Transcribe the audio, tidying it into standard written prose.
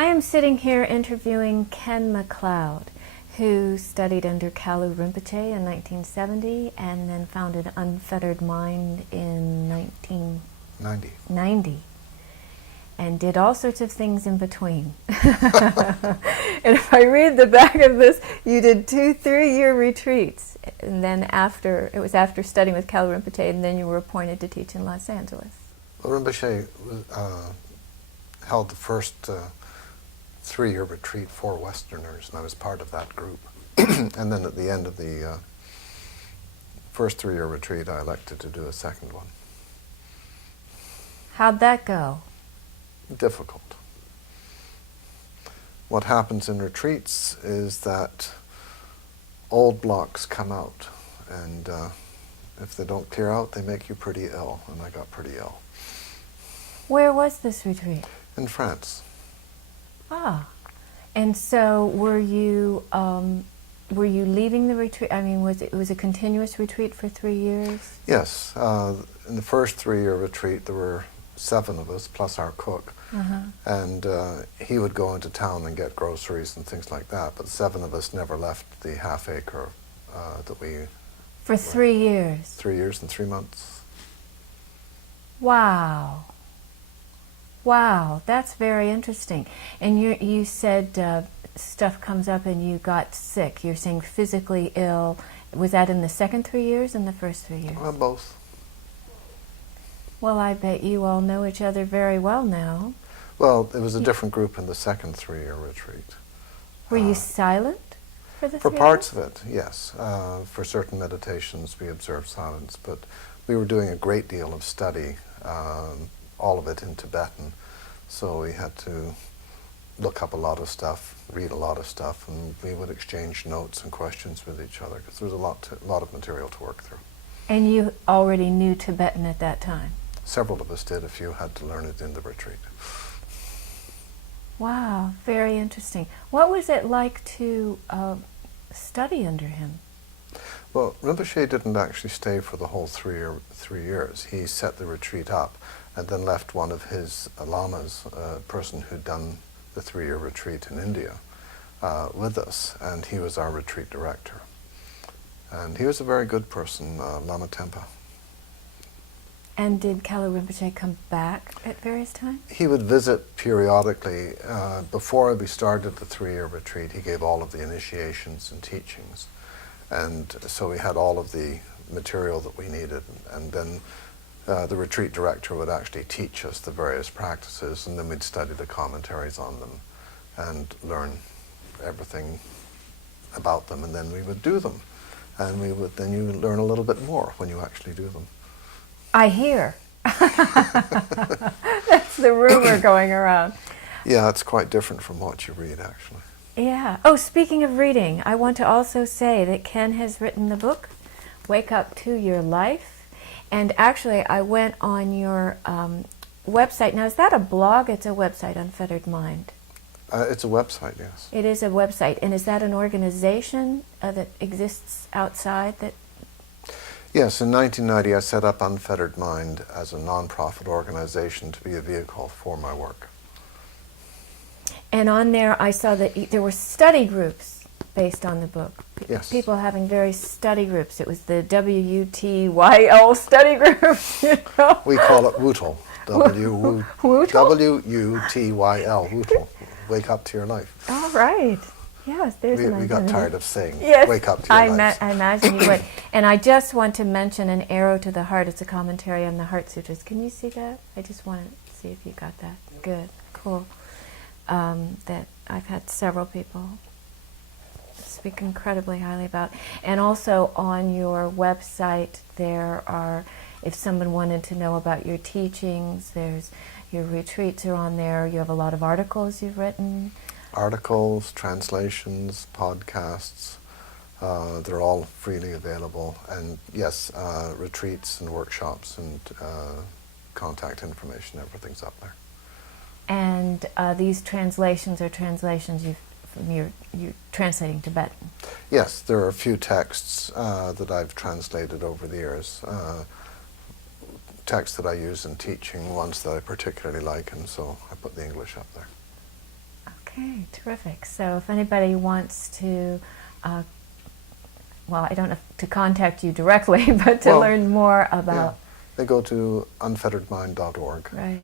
I am sitting here interviewing Ken McLeod, who studied under Kalu Rinpoche in 1970 and then founded Unfettered Mind in 1990 and did all sorts of things in between. And if I read the back of this, you did 2 3-year retreats, and then it was after studying with Kalu Rinpoche, and then you were appointed to teach in Los Angeles. Well, Rinpoche held the first 3-year retreat for Westerners, and I was part of that group. And then at the end of the first 3-year retreat, I elected to do a second one. How'd that go? Difficult. What happens in retreats is that old blocks come out, and if they don't clear out, they make you pretty ill, and I got pretty ill. Where was this retreat? In France. Ah, and so were you leaving the retreat? I mean, was it a continuous retreat for 3 years? Yes. In the first 3-year retreat, there were 7 of us, plus our cook. And he would go into town and get groceries and things like that, but 7 of us never left the half acre that we... For 3 years? 3 years and 3 months. Wow. Wow, that's very interesting. And you said stuff comes up and you got sick. You're saying physically ill. Was that in the second 3 years and the first 3 years? Well, both. Well, I bet you all know each other very well now. Well, it was a different group in the second 3-year retreat. Were you silent for the 3 For years? parts of it, yes. For certain meditations, we observed silence, but we were doing a great deal of study, all of it in Tibetan, so we had to look up a lot of stuff, read a lot of stuff, and we would exchange notes and questions with each other, because there was a lot of material to work through. And you already knew Tibetan at that time? Several of us did. A few had to learn it in the retreat. Wow, very interesting. What was it like to study under him? Well, Rinpoche didn't actually stay for the whole 3 years. He set the retreat up and then left one of his lamas, a person who'd done the 3-year retreat in India, with us, and he was our retreat director. And he was a very good person, Lama Tempa. And did Kalu Rinpoche come back at various times? He would visit periodically. Before we started the 3-year retreat, he gave all of the initiations and teachings. And so we had all of the material that we needed. And then the retreat director would actually teach us the various practices, and then we'd study the commentaries on them and learn everything about them, and then we would do them. And then you learn a little bit more when you actually do them. I hear. That's the rumor going around. Yeah, it's quite different from what you read, actually. Yeah. Oh, speaking of reading, I want to also say that Ken has written the book, Wake Up to Your Life. And actually, I went on your website. Now, is that a blog? It's a website, Unfettered Mind. It's a website, yes. It is a website. And is that an organization that exists outside that... Yes, in 1990 I set up Unfettered Mind as a non-profit organization to be a vehicle for my work. And on there I saw that there were study groups based on the book. Yes. People having various study groups. It was the WUTYL study group, you know? We call it WUTL. WUTL? W-U-T-Y-L, WUTL. Wake up to your life. All right. Yes, there's We got tired of saying, yes, wake up to your life. I imagine you would. And I just want to mention An Arrow to the Heart. It's a commentary on the Heart Sutras. Can you see that? I just want to see if you got that. Good, cool. That I've had several people speak incredibly highly about. And also on your website there are, if someone wanted to know about your teachings, there's your retreats are on there. You have a lot of articles you've written. Articles, translations, podcasts, they're all freely available. And yes, retreats and workshops and contact information, everything's up there. And these translations are translations you're translating Tibetan? Yes, there are a few texts that I've translated over the years. Texts that I use in teaching, ones that I particularly like, and so I put the English up there. Okay, terrific. So if anybody wants to, well, I don't know to contact you directly, but to Well, learn more Yeah, about, they go to unfetteredmind.org. right.